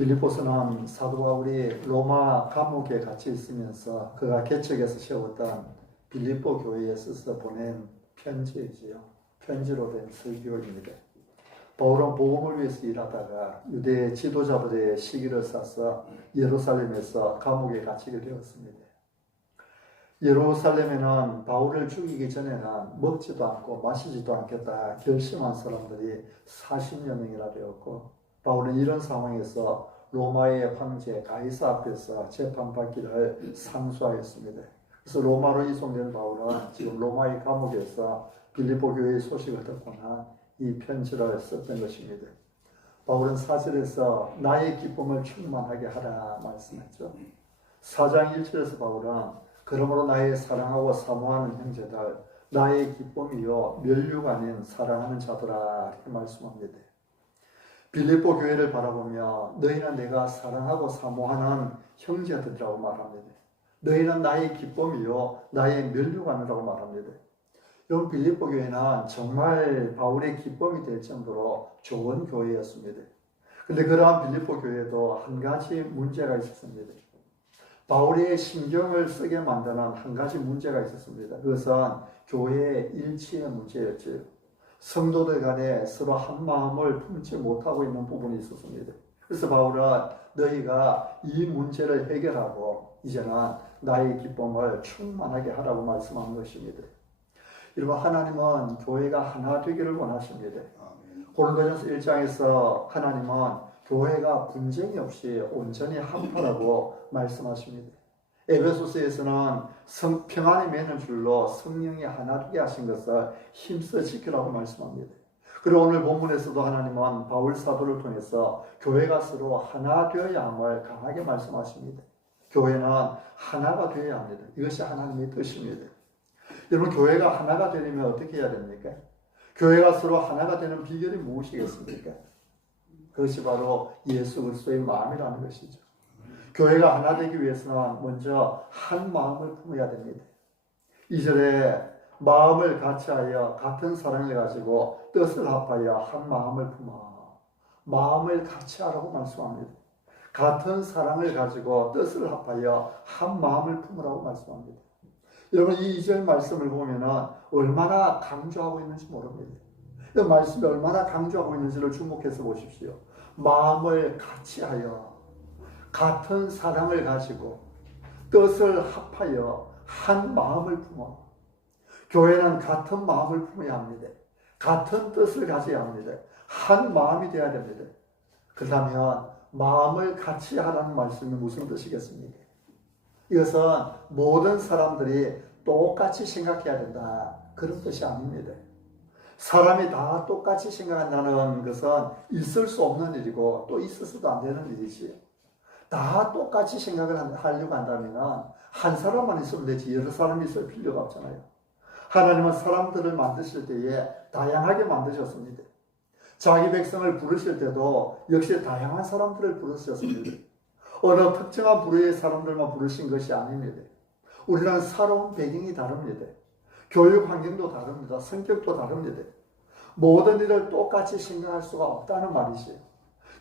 빌립보서는 사도 바울이 로마 감옥에 갇혀 있으면서 그가 개척해서 세웠던 빌립보 교회에 써서 보낸 편지이지요. 편지로 된 설교입니다. 바울은 복음을 위해서 일하다가 유대 지도자들의 시기를 쏴서 예루살렘에서 감옥에 갇히게 되었습니다. 예루살렘에는 바울을 죽이기 전에는 먹지도 않고 마시지도 않겠다 결심한 사람들이 40여 명이나 되었고, 바울은 이런 상황에서 로마의 황제 가이사 앞에서 재판받기를 상소하였습니다. 그래서 로마로 이송된 바울은 지금 로마의 감옥에서 빌립보 교회의 소식을 듣거나 이 편지를 썼던 것입니다. 바울은 4절에서 나의 기쁨을 충만하게 하라 말씀했죠. 4장 1절에서 바울은 그러므로 나의 사랑하고 사모하는 형제들, 나의 기쁨이요 멸육 아닌 사랑하는 자들아 이렇게 말씀합니다. 빌립보 교회를 바라보며 너희는 내가 사랑하고 사모하는 형제들이라고 말합니다. 너희는 나의 기쁨이요 나의 멸육 아니라고 말합니다. 여러분, 빌립보 교회는 정말 바울의 기쁨이 될 정도로 좋은 교회였습니다. 그런데 그러한 빌립보 교회도 한 가지 문제가 있었습니다. 바울의 신경을 쓰게 만드는 한 가지 문제가 있었습니다. 그것은 교회의 일치의 문제였지요. 성도들 간에 서로 한 마음을 품지 못하고 있는 부분이 있었습니다. 그래서 바울은 너희가 이 문제를 해결하고 이제는 나의 기쁨을 충만하게 하라고 말씀한 것입니다. 여러분, 하나님은 교회가 하나 되기를 원하십니다. 고린도전서 1장에서 하나님은 교회가 분쟁이 없이 온전히 한파라고 말씀하십니다. 에베소서에서는 평안이 매는 줄로 성령이 하나 되게 하신 것을 힘써 지키라고 말씀합니다. 그리고 오늘 본문에서도 하나님은 바울 사도를 통해서 교회가 서로 하나 되어야 함을 강하게 말씀하십니다. 교회는 하나가 되어야 합니다. 이것이 하나님의 뜻입니다. 여러분, 교회가 하나가 되려면 어떻게 해야 됩니까? 교회가 서로 하나가 되는 비결이 무엇이겠습니까? 그것이 바로 예수 그리스도의 마음이라는 것이죠. 교회가 하나 되기 위해서는 먼저 한 마음을 품어야 됩니다. 2절에 마음을 같이하여 같은 사랑을 가지고 뜻을 합하여 한 마음을 품어. 마음을 같이하라고 말씀합니다. 같은 사랑을 가지고 뜻을 합하여 한 마음을 품으라고 말씀합니다. 여러분, 이 2절 말씀을 보면 얼마나 강조하고 있는지 모릅니다. 이 말씀이 얼마나 강조하고 있는지를 주목해서 보십시오. 마음을 같이하여 같은 사랑을 가지고 뜻을 합하여 한 마음을 품어. 교회는 같은 마음을 품어야 합니다. 같은 뜻을 가져야 합니다. 한 마음이 되어야 됩니다. 그렇다면 마음을 같이 하라는 말씀이 무슨 뜻이겠습니까? 이것은 모든 사람들이 똑같이 생각해야 된다, 그런 뜻이 아닙니다. 사람이 다 똑같이 생각한다는 것은 있을 수 없는 일이고 또 있어서도 안 되는 일이지. 다 똑같이 생각을 하려고 한다면 한 사람만 있으면 되지 여러 사람이 있을 필요가 없잖아요. 하나님은 사람들을 만드실 때에 다양하게 만드셨습니다. 자기 백성을 부르실 때도 역시 다양한 사람들을 부르셨습니다. 어느 특정한 부류의 사람들만 부르신 것이 아닙니다. 우리는 살아온 배경이 다릅니다. 교육 환경도 다릅니다. 성격도 다릅니다. 모든 일을 똑같이 생각할 수가 없다는 말이지요.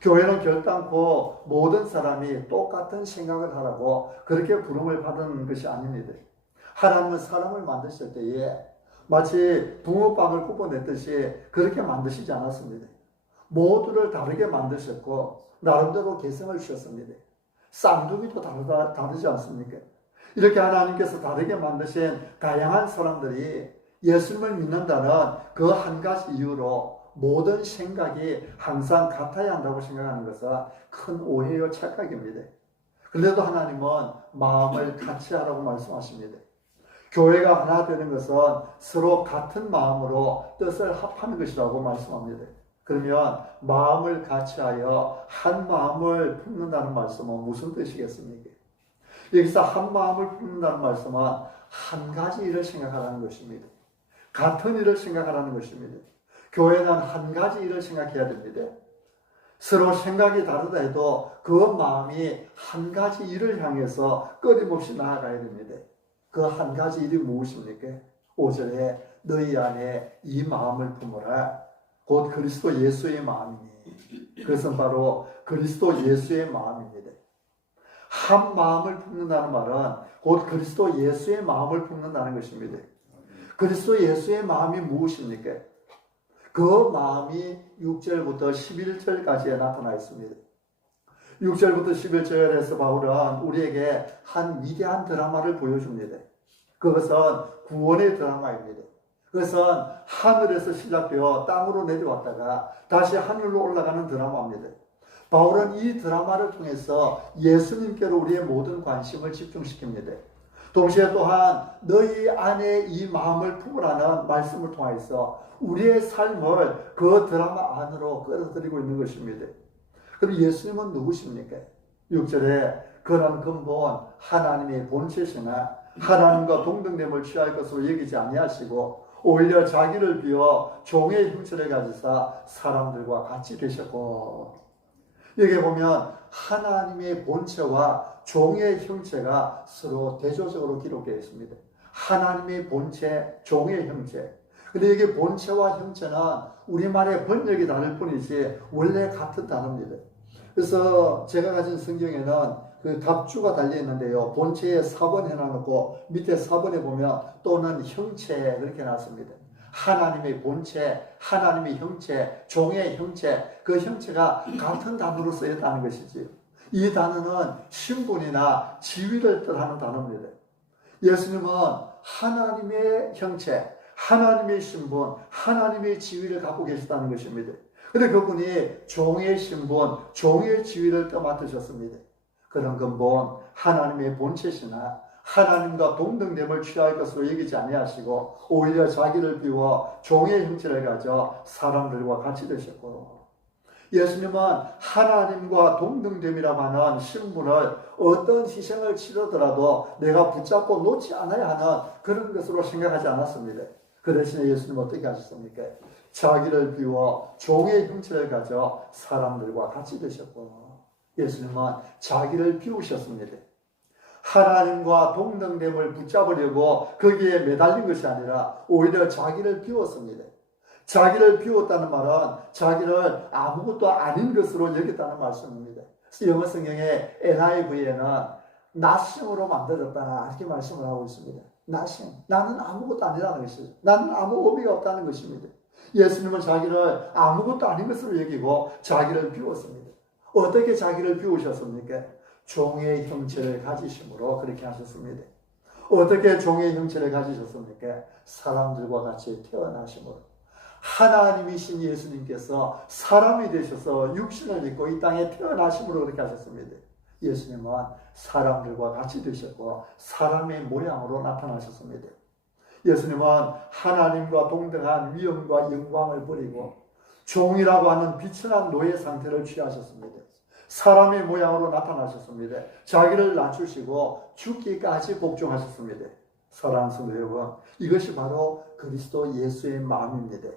교회는 결단코 모든 사람이 똑같은 생각을 하라고 그렇게 부름을 받은 것이 아닙니다. 하나님은 사람을 만드실 때에 마치 붕어빵을 굽어냈듯이 그렇게 만드시지 않았습니다. 모두를 다르게 만드셨고 나름대로 개성을 주셨습니다. 쌍둥이도 다르지 않습니까? 이렇게 하나님께서 다르게 만드신 다양한 사람들이 예수님을 믿는다는 그 한 가지 이유로 모든 생각이 항상 같아야 한다고 생각하는 것은 큰 오해요 착각입니다. 그래도 하나님은 마음을 같이 하라고 말씀하십니다. 교회가 하나 되는 것은 서로 같은 마음으로 뜻을 합하는 것이라고 말씀합니다. 그러면 마음을 같이하여 한 마음을 품는다는 말씀은 무슨 뜻이겠습니까? 여기서 한 마음을 품는다는 말씀은 한 가지 일을 생각하라는 것입니다. 같은 일을 생각하라는 것입니다. 교회는 한 가지 일을 생각해야 됩니다. 서로 생각이 다르다 해도 그 마음이 한 가지 일을 향해서 끊임없이 나아가야 됩니다. 그 한 가지 일이 무엇입니까? 5절에 너희 안에 이 마음을 품어라. 곧 그리스도 예수의 마음이니. 그것은 바로 그리스도 예수의 마음입니다. 한 마음을 품는다는 말은 곧 그리스도 예수의 마음을 품는다는 것입니다. 그리스도 예수의 마음이 무엇입니까? 그 마음이 6절부터 11절까지에 나타나 있습니다. 6절부터 11절에서 바울은 우리에게 한 위대한 드라마를 보여줍니다. 그것은 구원의 드라마입니다. 그것은 하늘에서 시작되어 땅으로 내려왔다가 다시 하늘로 올라가는 드라마입니다. 바울은 이 드라마를 통해서 예수님께로 우리의 모든 관심을 집중시킵니다. 동시에 또한 너희 안에 이 마음을 품으라는 말씀을 통해서 우리의 삶을 그 드라마 안으로 끌어들이고 있는 것입니다. 그럼 예수님은 누구십니까? 6절에 그런 근본 하나님의 본체시나 하나님과 동등됨을 취할 것으로 여기지 아니하시고 오히려 자기를 비워 종의 형체를 가지사 사람들과 같이 되셨고, 여기 보면 하나님의 본체와 종의 형체가 서로 대조적으로 기록되어 있습니다. 하나님의 본체, 종의 형체. 근데 여기 본체와 형체는 우리말의 번역이 다를 뿐이지 원래 같은 단어입니다. 그래서 제가 가진 성경에는 그 답주가 달려 있는데요. 본체에 4번 해놔놓고 밑에 4번에 보면 또는 형체 그렇게 놨습니다. 하나님의 본체, 하나님의 형체, 종의 형체, 그 형체가 같은 단어로 쓰였다는 것이지. 이 단어는 신분이나 지위를 뜻하는 단어입니다. 예수님은 하나님의 형체, 하나님의 신분, 하나님의 지위를 갖고 계시다는 것입니다. 그런데 그분이 종의 신분, 종의 지위를 떠맡으셨습니다. 그런 근본 하나님의 본체시나 하나님과 동등됨을 취할 것으로 여기지 아니하시고 오히려 자기를 비워 종의 형체를 가져 사람들과 같이 되셨고, 예수님은 하나님과 동등됨이라고 하는 신분을 어떤 희생을 치르더라도 내가 붙잡고 놓지 않아야 하는 그런 것으로 생각하지 않았습니다. 그 대신에 예수님은 어떻게 하셨습니까? 자기를 비워 종의 형체를 가져 사람들과 같이 되셨고, 예수님은 자기를 비우셨습니다. 하나님과 동등됨을 붙잡으려고 거기에 매달린 것이 아니라 오히려 자기를 비웠습니다. 자기를 비웠다는 말은 자기를 아무것도 아닌 것으로 여겼다는 말씀입니다. 영어 성경에 NIV에는 nothing으로 만들었다 이렇게 말씀을 하고 있습니다. nothing. 나는 아무것도 아니라는 것이죠. 나는 아무 의미가 없다는 것입니다. 예수님은 자기를 아무것도 아닌 것으로 여기고 자기를 비웠습니다. 어떻게 자기를 비우셨습니까? 종의 형체를 가지심으로 그렇게 하셨습니다. 어떻게 종의 형체를 가지셨습니까? 사람들과 같이 태어나심으로. 하나님이신 예수님께서 사람이 되셔서 육신을 입고 이 땅에 태어나심으로 그렇게 하셨습니다. 예수님은 사람들과 같이 되셨고 사람의 모양으로 나타나셨습니다. 예수님은 하나님과 동등한 위엄과 영광을 버리고 종이라고 하는 비천한 노예 상태를 취하셨습니다. 사람의 모양으로 나타나셨습니다. 자기를 낮추시고 죽기까지 복종하셨습니다. 사랑하는 성도 여러분, 이것이 바로 그리스도 예수의 마음입니다.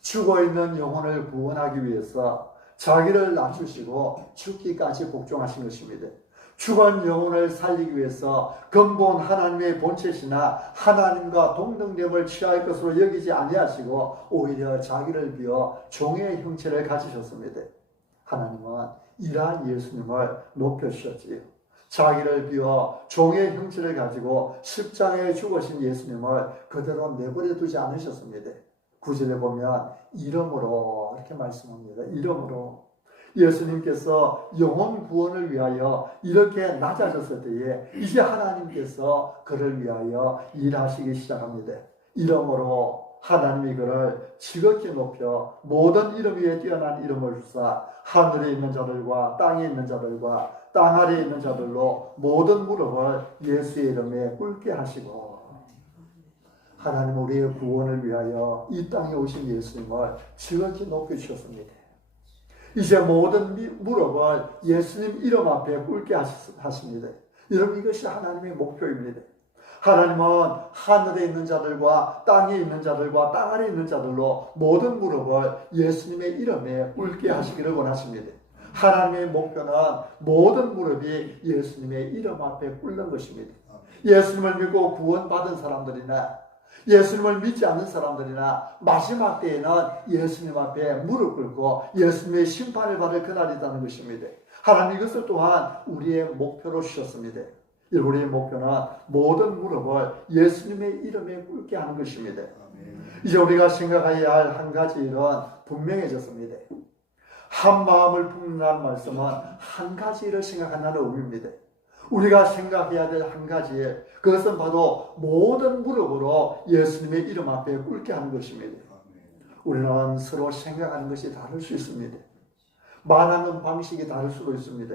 죽어있는 영혼을 구원하기 위해서 자기를 낮추시고 죽기까지 복종하신 것입니다. 죽은 영혼을 살리기 위해서 근본 하나님의 본체시나 하나님과 동등됨을 취할 것으로 여기지 아니하시고 오히려 자기를 비워 종의 형체를 가지셨습니다. 하나님은 이러한 예수님을 높여주셨지요. 자기를 비워 종의 형체를 가지고 십자가에 죽으신 예수님을 그대로 내버려 두지 않으셨습니다. 9절에 보면 이름으로 이렇게 말씀합니다. 이름으로. 예수님께서 영혼 구원을 위하여 이렇게 낮아졌을 때에 이제 하나님께서 그를 위하여 일하시기 시작합니다. 이름으로 하나님이 그를 지극히 높여 모든 이름 위에 뛰어난 이름을 주사 하늘에 있는 자들과 땅에 있는 자들과 땅 아래에 있는 자들로 모든 무릎을 예수의 이름에 꿇게 하시고, 하나님 우리의 구원을 위하여 이 땅에 오신 예수님을 지극히 높여주셨습니다. 이제 모든 무릎을 예수님 이름 앞에 꿇게 하십니다. 여러분, 이것이 하나님의 목표입니다. 하나님은 하늘에 있는 자들과 땅에 있는 자들과 땅 아래에 있는 자들로 모든 무릎을 예수님의 이름에 꿇게 하시기를 원하십니다. 하나님의 목표는 모든 무릎이 예수님의 이름 앞에 꿇는 것입니다. 예수님을 믿고 구원받은 사람들이나 예수님을 믿지 않는 사람들이나 마지막 때에는 예수님 앞에 무릎 꿇고 예수님의 심판을 받을 그날이라는 것입니다. 하나님 이것을 또한 우리의 목표로 주셨습니다. 우리의 목표는 모든 무릎을 예수님의 이름에 꿇게 하는 것입니다. 이제 우리가 생각해야 할 한 가지 일은 분명해졌습니다. 한 마음을 품는다는 말씀은 한 가지 일을 생각한다는 의미입니다. 우리가 생각해야 될 한 가지 일, 그것은 바로 모든 무릎으로 예수님의 이름 앞에 꿇게 하는 것입니다. 우리는 서로 생각하는 것이 다를 수 있습니다. 말하는 방식이 다를 수도 있습니다.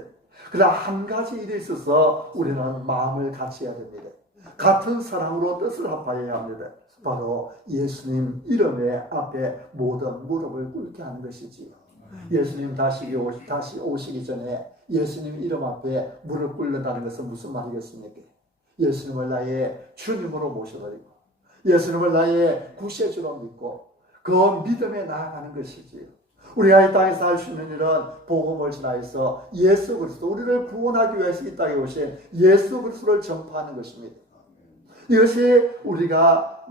그러나 한 가지 일에 있어서 우리는 마음을 같이 해야 됩니다. 같은 사랑으로 뜻을 합하여야 합니다. 바로 예수님 이름의 앞에 모든 무릎을 꿇게 하는 것이지요. 예수님 다시 오시기 전에 예수님 이름 앞에 무릎 꿇는다는 것은 무슨 말이겠습니까? 예수님을 나의 주님으로 모셔버리고 예수님을 나의 구세주로 믿고 그 믿음에 나아가는 것이지요. 우리가 이 땅에서 할 수 있는 일은 복음을 전하여서 예수 그리스도, 우리를 구원하기 위해서 이 땅에 오신 예수 그리스도를 전파하는 것입니다. 이것이 우리가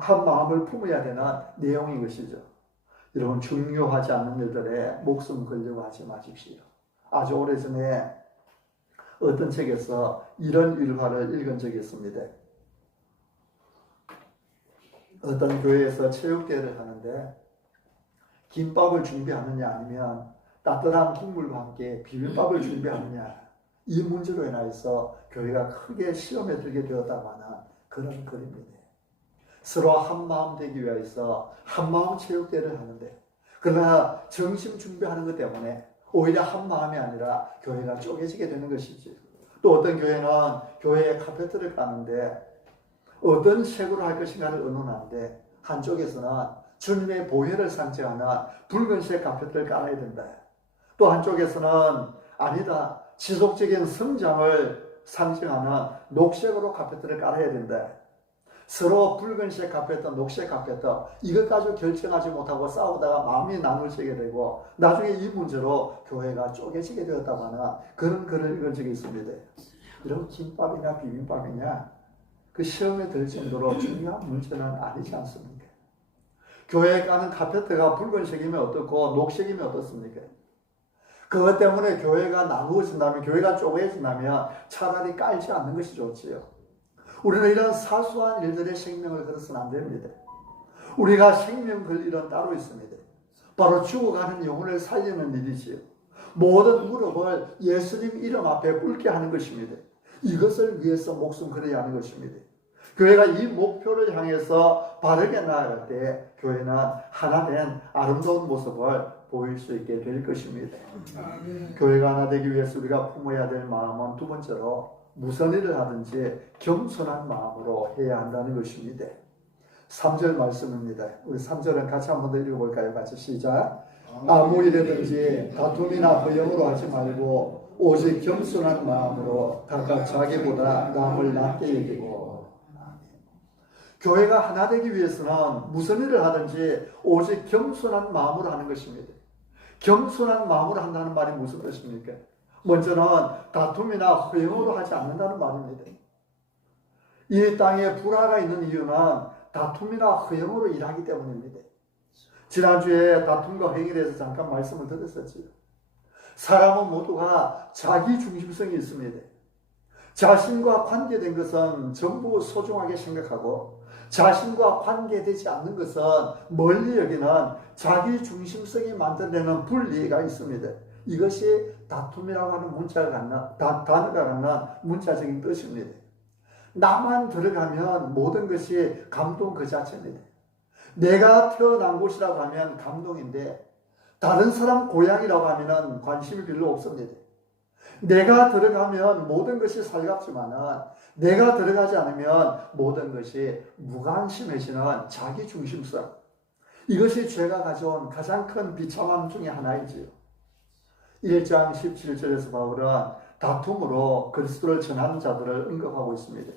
한 마음을 품어야 되는 내용인 것이죠. 여러분, 중요하지 않는 일들에 목숨 걸려고 하지 마십시오. 아주 오래전에 어떤 책에서 이런 일화를 읽은 적이 있습니다. 어떤 교회에서 체육대회를 하는데 김밥을 준비하느냐 아니면 따뜻한 국물과 함께 비빔밥을 준비하느냐, 이 문제로 인하여서 교회가 크게 시험에 들게 되었다고 하는 그런 글입니다. 서로 한 마음 되기 위해서 한 마음 체육대회를 하는데, 그러나 점심 준비하는 것 때문에 오히려 한 마음이 아니라 교회가 쪼개지게 되는 것이지. 또 어떤 교회는 교회에 카페트를 까는데 어떤 색으로 할 것인가를 의논하는데, 한쪽에서는 주님의 보혈을 상징하는 붉은색 카페트를 깔아야 된다. 또 한쪽에서는 아니다, 지속적인 성장을 상징하는 녹색으로 카페트를 깔아야 된다. 서로 붉은색 카페트, 녹색 카페트, 이것 가지고 결정하지 못하고 싸우다가 마음이 나누어지게 되고 나중에 이 문제로 교회가 쪼개지게 되었다고 하는 그런 글을 읽은 적이 있습니다. 이런 김밥이냐 비빔밥이냐, 그 시험에 들 정도로 중요한 문제는 아니지 않습니까? 교회에 까는 카페트가 붉은색이면 어떻고 녹색이면 어떻습니까? 그것 때문에 교회가 나누어진다면, 교회가 쪼개진다면 차라리 깔지 않는 것이 좋지요. 우리는 이런 사소한 일들의 생명을 걸어서는 안 됩니다. 우리가 생명 걸 일은 따로 있습니다. 바로 죽어가는 영혼을 살리는 일이지요. 모든 무릎을 예수님 이름 앞에 꿇게 하는 것입니다. 이것을 위해서 목숨 걸어야 하는 것입니다. 교회가 이 목표를 향해서 바르게 나아갈 때 교회는 하나 된 아름다운 모습을 보일 수 있게 될 것입니다. 교회가 하나 되기 위해서 우리가 품어야 될 마음은 두 번째로 무슨 일을 하든지 겸손한 마음으로 해야 한다는 것입니다. 3절 말씀입니다. 우리 3절은 같이 한번 더 읽어볼까요? 같이 시작. 아무 일이든지 다툼이나 허영으로 하지 말고 오직 겸손한 마음으로 각각 자기보다 남을 낮게 여기고. 교회가 하나 되기 위해서는 무슨 일을 하든지 오직 겸손한 마음으로 하는 것입니다. 겸손한 마음으로 한다는 말이 무슨 뜻입니까? 먼저는 다툼이나 허영으로 하지 않는다는 말입니다. 이 땅에 불화가 있는 이유는 다툼이나 허영으로 일하기 때문입니다. 지난주에 다툼과 허영에 대해서 잠깐 말씀을 드렸었죠. 사람은 모두가 자기 중심성이 있습니다. 자신과 관계된 것은 전부 소중하게 생각하고 자신과 관계되지 않는 것은 멀리 여기는 자기 중심성이 만들어내는 분리가 있습니다. 이것이 다툼이라고 하는 단어가 갖는 문자적인 뜻입니다. 나만 들어가면 모든 것이 감동 그 자체입니다. 내가 태어난 곳이라고 하면 감동인데 다른 사람 고향이라고 하면 관심이 별로 없습니다. 내가 들어가면 모든 것이 살갑지만은 내가 들어가지 않으면 모든 것이 무관심해지는 자기 중심성, 이것이 죄가 가져온 가장 큰 비참함 중에 하나이지요. 1장 17절에서 바울은 다툼으로 그리스도를 전하는 자들을 언급하고 있습니다.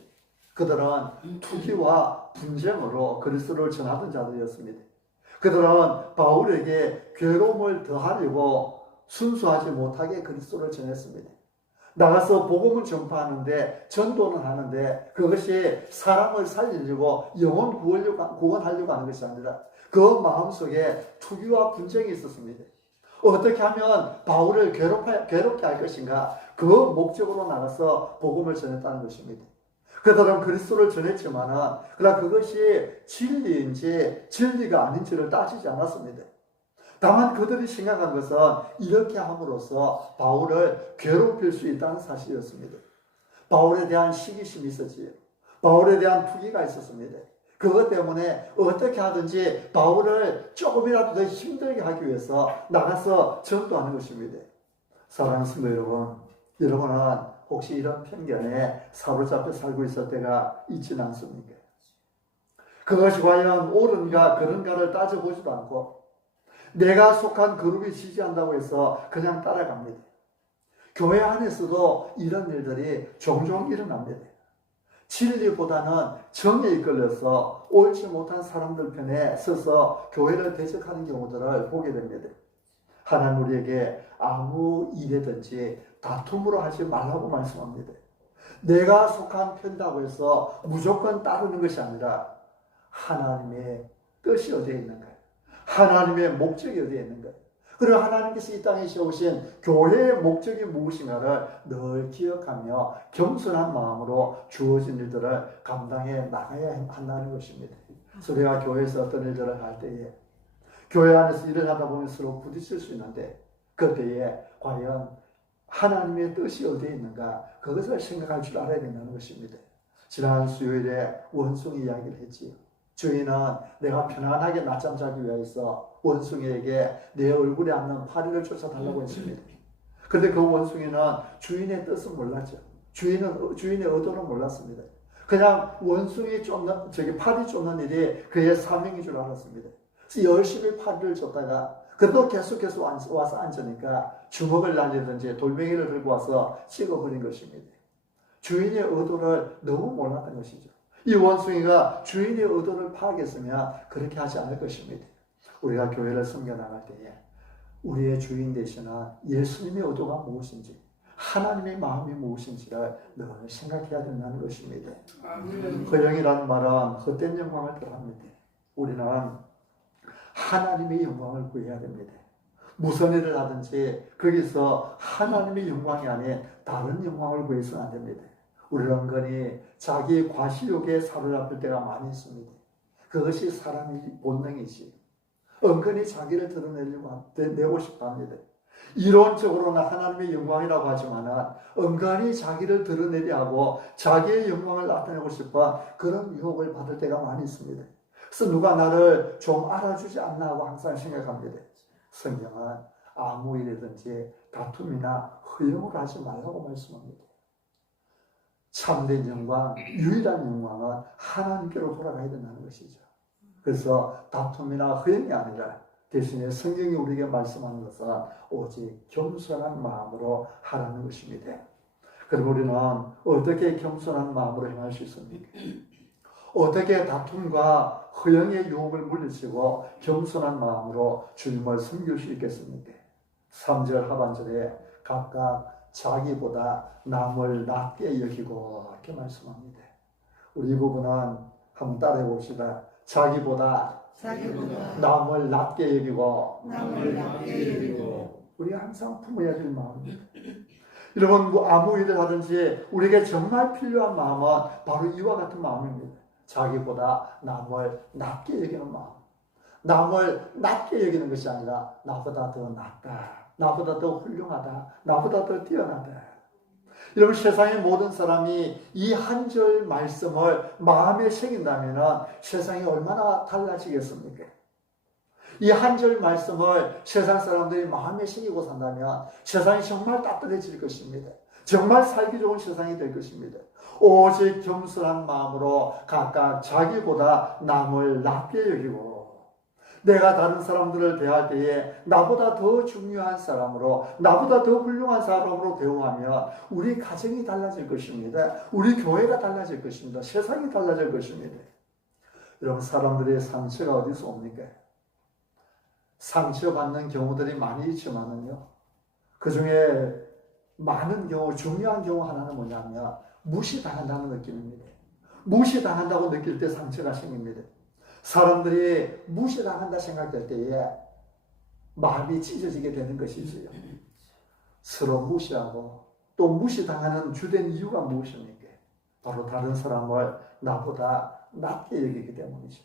그들은 투기와 분쟁으로 그리스도를 전하던 자들이었습니다. 그들은 바울에게 괴로움을 더하려고 순수하지 못하게 그리스도를 전했습니다. 나가서 복음을 전파하는데, 전도는 하는데, 그것이 사람을 살리려고 영혼 구원하려고 하는 것이 아니라 그 마음속에 투기와 분쟁이 있었습니다. 어떻게 하면 바울을 괴롭게 할 것인가, 그 목적으로 나가서 복음을 전했다는 것입니다. 그들은 그리스도를 전했지만은, 그러나 그것이 진리인지 진리가 아닌지를 따지지 않았습니다. 다만 그들이 생각한 것은 이렇게 함으로써 바울을 괴롭힐 수 있다는 사실이었습니다. 바울에 대한 시기심이 있었지요. 바울에 대한 투기가 있었습니다. 그것 때문에 어떻게 하든지 바울을 조금이라도 더 힘들게 하기 위해서 나가서 전도하는 것입니다. 사랑하는 성도 여러분, 여러분은 혹시 이런 편견에 사로잡혀 살고 있을 때가 있지는 않습니까? 그것이 과연 옳은가 그런가를 따져보지도 않고 내가 속한 그룹이 지지한다고 해서 그냥 따라갑니다. 교회 안에서도 이런 일들이 종종 일어납니다. 진리보다는 정에 이끌려서 옳지 못한 사람들 편에 서서 교회를 대적하는 경우들을 보게 됩니다. 하나님 우리에게 아무 일이든지 다툼으로 하지 말라고 말씀합니다. 내가 속한 편이라고 해서 무조건 따르는 것이 아니라 하나님의 뜻이 어디에 있는가요? 하나님의 목적이 어디에 있는가요? 그리고 하나님께서 이 땅에 세우신 교회의 목적이 무엇인가를 늘 기억하며 겸손한 마음으로 주어진 일들을 감당해 나가야 한다는 것입니다. 그래서 우리가 교회에서 어떤 일들을 할 때에 교회 안에서 일을 하다 보면 서로 부딪힐 수 있는데 그때에 과연 하나님의 뜻이 어디에 있는가 그것을 생각할 줄 알아야 된다는 것입니다. 지난 수요일에 원숭이 이야기를 했지요. 주인은 내가 편안하게 낮잠 자기 위해서 원숭이에게 내 얼굴에 앉는 파리를 쫓아달라고 했습니다. 그런데 그 원숭이는 주인의 뜻은 몰랐죠. 주인의 의도는 몰랐습니다. 그냥 원숭이 쫓는, 파리 쫓는 일이 그의 사명인 줄 알았습니다. 그래서 열심히 파리를 쫓다가 그래도 계속해서 와서 앉으니까 주먹을 날리든지 돌멩이를 들고 와서 찍어버린 것입니다. 주인의 의도를 너무 몰랐던 것이죠. 이 원숭이가 주인의 의도를 파악했으면 그렇게 하지 않을 것입니다. 우리가 교회를 섬겨나갈 때에 우리의 주인 되시는 예수님의 의도가 무엇인지 하나님의 마음이 무엇인지를 늘 생각해야 된다는 것입니다. 허영이라는 말은 헛된 영광을 뜻합니다. 우리는 하나님의 영광을 구해야 됩니다. 무슨 일을 하든지 거기서 하나님의 영광이 아닌 다른 영광을 구해서는 안 됩니다. 우리는 은근히 자기 과시욕에 사로잡힐 때가 많이 있습니다. 그것이 사람의 본능이지. 은근히 자기를 드러내고 싶어 합니다. 이론적으로는 하나님의 영광이라고 하지만 은근히 자기를 드러내려 하고 자기의 영광을 나타내고 싶어 그런 유혹을 받을 때가 많이 있습니다. 그래서 누가 나를 좀 알아주지 않나 하고 항상 생각합니다. 성경은 아무 일이든지 다툼이나 허용을 하지 말라고 말씀합니다. 참된 영광, 유일한 영광은 하나님께로 돌아가야 된다는 것이죠. 그래서 다툼이나 허용이 아니라 대신에 성경이 우리에게 말씀하는 것은 오직 겸손한 마음으로 하라는 것입니다. 그럼 우리는 어떻게 겸손한 마음으로 행할 수 있습니까? 어떻게 다툼과 허영의 유혹을 물리치고 겸손한 마음으로 주님을 섬길 수 있겠습니까? 3절 하반절에 각각 자기보다 남을 낮게 여기고 이렇게 말씀합니다. 우리 이 부분은 한번 따라해 봅시다. 자기보다 남을 낮게 여기고 우리가 항상 품어야 될 마음입니다. 여러분 아무 일을 하든지 우리에게 정말 필요한 마음은 바로 이와 같은 마음입니다. 자기보다 남을 낮게 여기는 마음. 남을 낮게 여기는 것이 아니라 나보다 더 낫다. 나보다 더 훌륭하다. 나보다 더 뛰어나다. 여러분 세상의 모든 사람이 이 한 절 말씀을 마음에 새긴다면 세상이 얼마나 달라지겠습니까? 이 한 절 말씀을 세상 사람들이 마음에 새기고 산다면 세상이 정말 따뜻해질 것입니다. 정말 살기 좋은 세상이 될 것입니다. 오직 겸손한 마음으로 각각 자기보다 남을 낮게 여기고 내가 다른 사람들을 대할 때에 나보다 더 중요한 사람으로 나보다 더 훌륭한 사람으로 대우하면 우리 가정이 달라질 것입니다. 우리 교회가 달라질 것입니다. 세상이 달라질 것입니다. 여러분 사람들의 상처가 어디서 옵니까? 상처받는 경우들이 많이 있지만은요. 그 중에 많은 경우, 중요한 경우 하나는 뭐냐면 무시당한다는 느낌입니다. 무시당한다고 느낄 때 상처가 생깁니다. 사람들이 무시당한다 생각될 때에 마음이 찢어지게 되는 것이 있어요. 서로 무시하고 또 무시당하는 주된 이유가 무엇입니까? 바로 다른 사람을 나보다 낮게 여기기 때문이죠.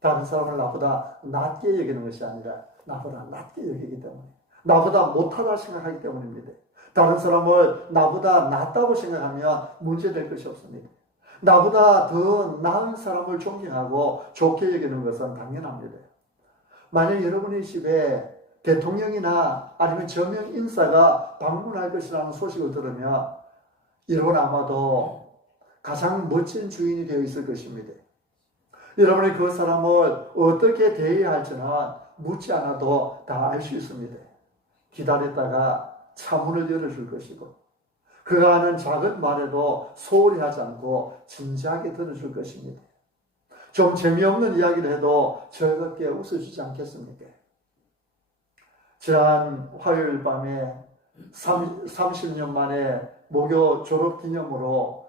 다른 사람을 나보다 낮게 여기는 것이 아니라 나보다 낮게 여기기 때문에, 나보다 못하다 생각하기 때문입니다. 다른 사람을 나보다 낫다고 생각하면 문제될 것이 없습니다. 나보다 더 나은 사람을 존경하고 좋게 여기는 것은 당연합니다. 만약 여러분의 집에 대통령이나 아니면 저명 인사가 방문할 것이라는 소식을 들으면 여러분 아마도 가장 멋진 주인이 되어 있을 것입니다. 여러분이 그 사람을 어떻게 대해야 할지는 묻지 않아도 다 알 수 있습니다. 기다렸다가 차문을 열어줄 것이고, 그가 하는 작은 말에도 소홀히 하지 않고 진지하게 들어줄 것입니다. 좀 재미없는 이야기를 해도 즐겁게 웃어주지 않겠습니까? 지난 화요일 밤에 30년 만에 모교 졸업 기념으로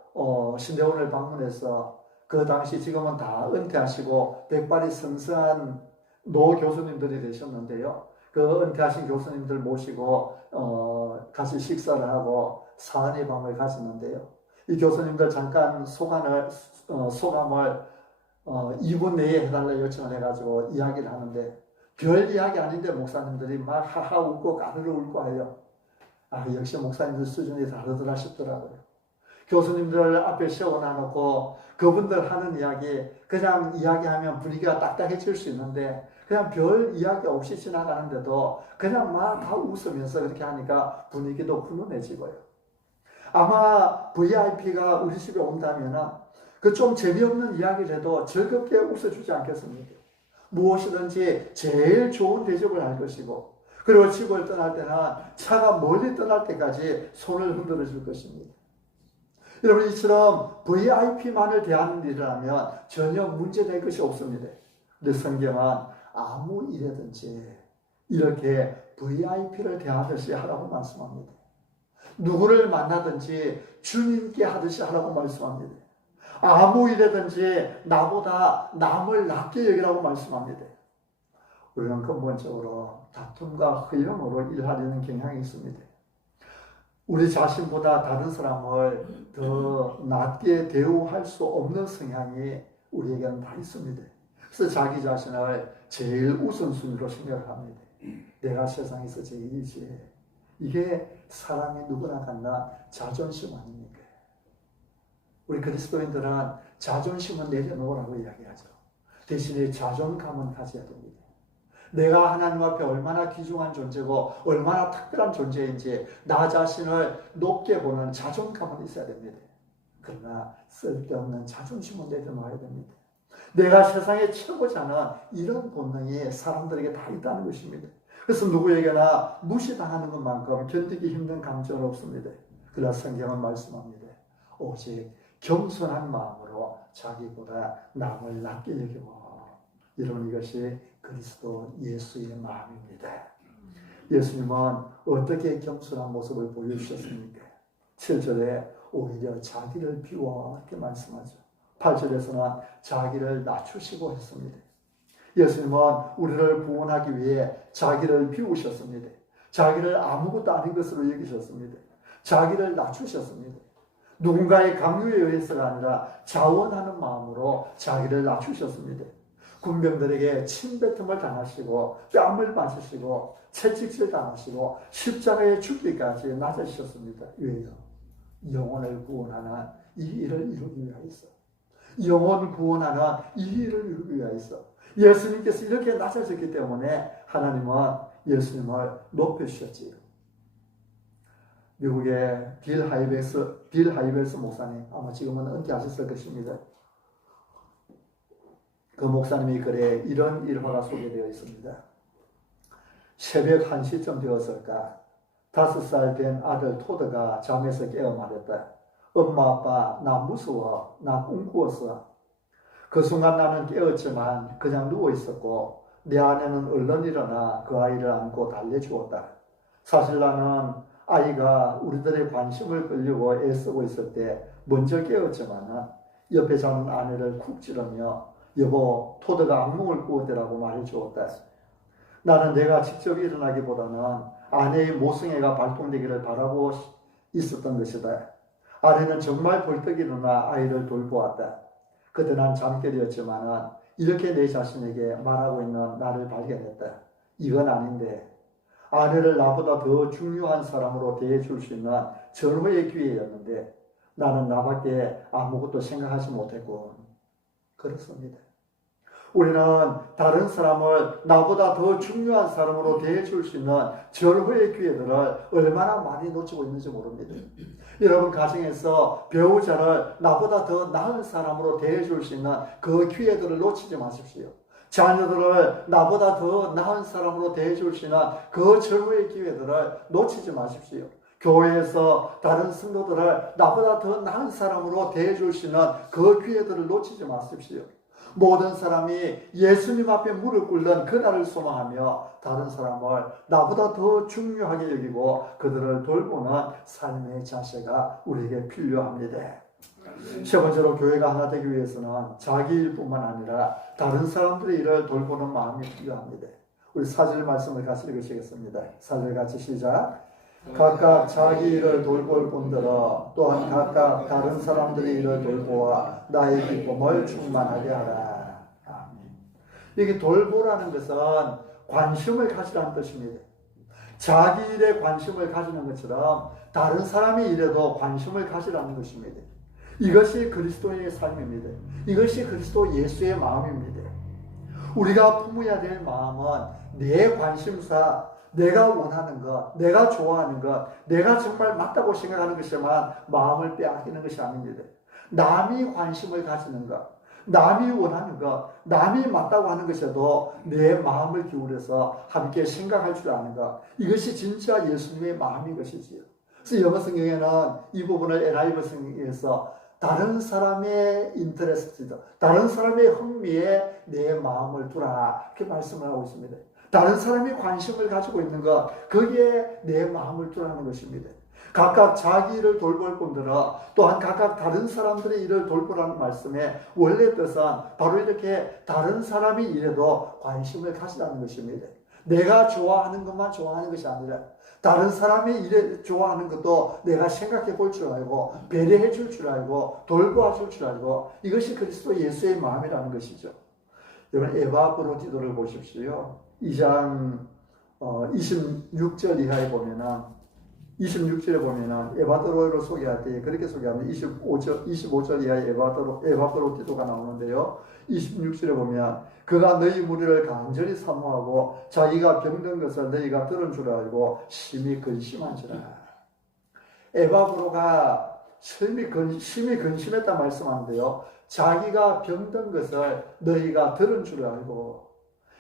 신대원을 방문해서, 그 당시 지금은 다 은퇴하시고 백발이 성성한 노 교수님들이 되셨는데요. 그 은퇴하신 교수님들 모시고 같이 식사를 하고 사은의 밤을 가졌는데요. 이 교수님들 잠깐 소감을 2분 내에 해달라 요청을 해가지고 이야기를 하는데, 별 이야기 아닌데 목사님들이 막 하하 웃고 까르르 웃고 해요. 역시 목사님들 수준이 다르더라 싶더라고요. 교수님들 앞에 세워놔놓고 그분들 하는 이야기, 그냥 이야기하면 분위기가 딱딱해질 수 있는데, 그냥 별 이야기 없이 지나가는데도 그냥 막 다 웃으면서 그렇게 하니까 분위기도 훈훈해지고요. 아마 VIP가 우리 집에 온다면 그 좀 재미없는 이야기를 해도 즐겁게 웃어주지 않겠습니까? 무엇이든지 제일 좋은 대접을 할 것이고, 그리고 집을 떠날 때는 차가 멀리 떠날 때까지 손을 흔들어 줄 것입니다. 여러분, 이처럼 VIP만을 대하는 일이라면 전혀 문제될 것이 없습니다. 근데 성경은 아무 일이든지 이렇게 VIP를 대하듯이 하라고 말씀합니다. 누구를 만나든지 주님께 하듯이 하라고 말씀합니다. 아무 일이든지 나보다 남을 낮게 여기라고 말씀합니다. 우리는 근본적으로 다툼과 허영으로 일하려는 경향이 있습니다. 우리 자신보다 다른 사람을 더 낮게 대우할 수 없는 성향이 우리에게는 다 있습니다. 그래서 자기 자신을 제일 우선순위로 생각을 합니다. 내가 세상에서 제일이지. 이게 사람이 누구나 갖나 자존심 아닙니까? 우리 그리스도인들은 자존심은 내려놓으라고 이야기하죠. 대신에 자존감은 가져야 됩니다. 내가 하나님 앞에 얼마나 귀중한 존재고 얼마나 특별한 존재인지 나 자신을 높게 보는 자존감은 있어야 됩니다. 그러나 쓸데없는 자존심은 내려놓아야 됩니다. 내가 세상에 최고지 않은 이런 본능이 사람들에게 다 있다는 것입니다. 그래서 누구에게나 무시당하는 것만큼 견디기 힘든 감정은 없습니다. 그러나 성경은 말씀합니다. 오직 겸손한 마음으로 자기보다 남을 낮게 여기고, 이런 이것이 그리스도 예수의 마음입니다. 예수님은 어떻게 겸손한 모습을 보여주셨습니까? 7절에 오히려 자기를 비워 이렇게 말씀하죠. 8절에서는 자기를 낮추시고 했습니다. 예수님은 우리를 구원하기 위해 자기를 비우셨습니다. 자기를 아무것도 아닌 것으로 여기셨습니다. 자기를 낮추셨습니다. 누군가의 강요에 의해서가 아니라 자원하는 마음으로 자기를 낮추셨습니다. 군병들에게 침뱉음을 당하시고 뺨을 맞으시고 채찍질 당하시고 십자가에 죽기까지 낮아지셨습니다. 왜요? 영혼을 구원하는 이 일을 이루기 위하여서. 영혼 구원하는 이 일을 이루기 위하여서 예수님께서 이렇게 낮아졌기 때문에 하나님은 예수님을 높여주셨지요. 미국의 빌 하이벨스 목사님, 아마 지금은 은퇴하셨을 것입니다. 그 목사님의 글에 이런 일화가 소개되어 있습니다. 새벽 1시쯤 되었을까, 5살 된 아들 토드가 잠에서 깨어 말했다. 엄마 아빠, 나 무서워. 나 꿈꾸었어. 그 순간 나는 깨었지만 그냥 누워 있었고 내 아내는 얼른 일어나 그 아이를 안고 달래주었다. 사실 나는 아이가 우리들의 관심을 끌려고 애쓰고 있을 때 먼저 깨웠지만 옆에 자는 아내를 쿡 찌르며 여보 토드가 악몽을 꾸었더라고 말해주었다. 나는 내가 직접 일어나기보다는 아내의 모성애가 발동되기를 바라고 있었던 것이다. 아내는 정말 벌떡 일어나 아이를 돌보았다. 그때 난 잠결이었지만 이렇게 내 자신에게 말하고 있는 나를 발견했다. 이건 아닌데 아내를 나보다 더 중요한 사람으로 대해줄 수 있는 절호의 기회였는데 나는 나밖에 아무것도 생각하지 못했고 그렇습니다. 우리는 다른 사람을 나보다 더 중요한 사람으로 대해줄 수 있는 절호의 기회들을 얼마나 많이 놓치고 있는지 모릅니다. 여러분 가정에서 배우자를 나보다 더 나은 사람으로 대해줄 수 있는 그 기회들을 놓치지 마십시오. 자녀들을 나보다 더 나은 사람으로 대해줄 수 있는 그 절호의 기회들을 놓치지 마십시오. 교회에서 다른 성도들을 나보다 더 나은 사람으로 대해줄 수 있는 그 기회들을 놓치지 마십시오. 모든 사람이 예수님 앞에 무릎 꿇는 그날을 소망하며 다른 사람을 나보다 더 중요하게 여기고 그들을 돌보는 삶의 자세가 우리에게 필요합니다. 세 번째로 교회가 하나 되기 위해서는 자기 일뿐만 아니라 다른 사람들의 일을 돌보는 마음이 필요합니다. 우리 4절 말씀을 같이 읽으시겠습니다. 4절 같이 시작. 각각 자기 일을 돌볼 뿐더러 또한 각각 다른 사람들의 일을 돌보아 나의 기쁨을 충만하게 하라. 아멘. 이게 돌보라는 것은 관심을 가지라는 뜻입니다. 자기 일에 관심을 가지는 것처럼 다른 사람의 일에도 관심을 가지라는 것입니다. 이것이 그리스도인의 삶입니다. 이것이 그리스도 예수의 마음입니다. 우리가 품어야 될 마음은 내 관심사, 내가 원하는 것, 내가 좋아하는 것, 내가 정말 맞다고 생각하는 것에만 마음을 빼앗기는 것이 아닙니다. 남이 관심을 가지는 것, 남이 원하는 것, 남이 맞다고 하는 것에도 내 마음을 기울여서 함께 생각할 줄 아는 것, 이것이 진짜 예수님의 마음인 것이지요. 그래서 영어 성경에는 이 부분을 NIV 성경에서 다른 사람의 인터레스트, 다른 사람의 흥미에 내 마음을 두라 이렇게 말씀을 하고 있습니다. 다른 사람이 관심을 가지고 있는 것, 거기에 내 마음을 두라는 것입니다. 각각 자기 일을 돌볼 뿐더러 또한 각각 다른 사람들의 일을 돌보라는 말씀의 원래 뜻은 바로 이렇게 다른 사람이 일에도 관심을 가지라는 것입니다. 내가 좋아하는 것만 좋아하는 것이 아니라 다른 사람이 일에 좋아하는 것도 내가 생각해 볼 줄 알고 배려해 줄 줄 알고 돌보아 줄 줄 알고 이것이 그리스도 예수의 마음이라는 것이죠. 여러분 에바브로디도를 보십시오. 2장 26절 이하에 보면은 26절에 보면은 에바브로를 소개할 때 그렇게 소개하면 25절 이하에 에바브로디도가 나오는데요. 26절에 보면 그가 너희 무리를 간절히 사모하고 자기가 병든 것을 너희가 들은 줄 알고 심히 근심한지라. 에바브로가 심히 근심했다 말씀하는데요. 자기가 병든 것을 너희가 들은 줄 알고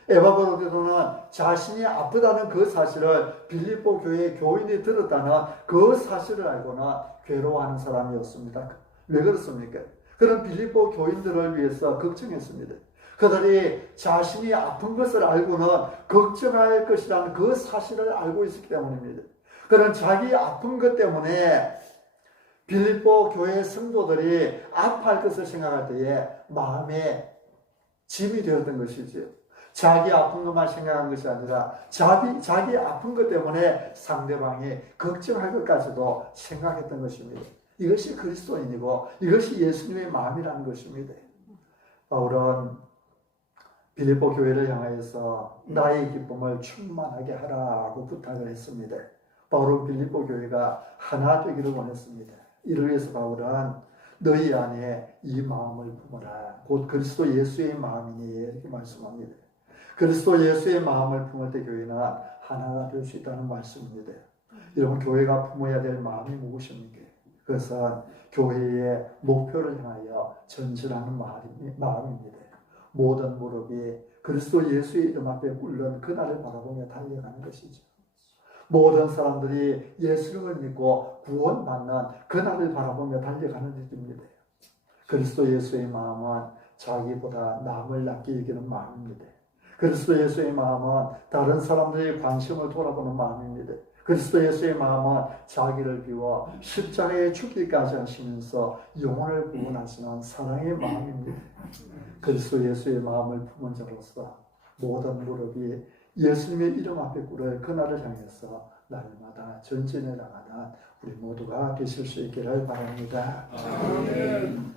에바브로디도는 자신이 아프다는 그 사실을 빌립보 교회의 교인이 들었다는 그 사실을 알고는 괴로워하는 사람이었습니다. 왜 그렇습니까? 그런 빌립보 교인들을 위해서 걱정했습니다. 그들이 자신이 아픈 것을 알고는 걱정할 것이라는 그 사실을 알고 있었기 때문입니다. 그런 자기 아픈 것 때문에 빌립보 교회 성도들이 아파할 것을 생각할 때에 마음에 짐이 되었던 것이죠. 자기 아픈 것만 생각한 것이 아니라 자기 아픈 것 때문에 상대방이 걱정할 것까지도 생각했던 것입니다. 이것이 그리스도인이고 이것이 예수님의 마음이라는 것입니다. 바울은 빌립보 교회를 향하여서 나의 기쁨을 충만하게 하라고 부탁을 했습니다. 바울은 빌립보 교회가 하나 되기를 원했습니다. 이를 위해서 바울은 너희 안에 이 마음을 품어라. 곧 그리스도 예수의 마음이니 이렇게 말씀합니다. 그리스도 예수의 마음을 품을 때 교회는 하나가 될 수 있다는 말씀입니다. 여러분 교회가 품어야 될 마음이 무엇입니까? 그것은 교회의 목표를 향하여 전진하는 마음입니다. 모든 무릎이 그리스도 예수의 이름 앞에 꿇는 그날을 바라보며 달려가는 것이죠. 모든 사람들이 예수님을 믿고 구원받는 그날을 바라보며 달려가는 일입니다. 그리스도 예수의 마음은 자기보다 남을 낫게 여기는 마음입니다. 그리스도 예수의 마음은 다른 사람들의 관심을 돌아보는 마음입니다. 그리스도 예수의 마음은 자기를 비워 십자가에 죽기까지 하시면서 영혼을 구원하시는 사랑의 마음입니다. 그리스도 예수의 마음을 품은 자로서 모든 무릎이 예수님의 이름 앞에 꿇을 그날을 향해서 날마다 전진해 나가는 우리 모두가 되실 수 있기를 바랍니다. 아멘.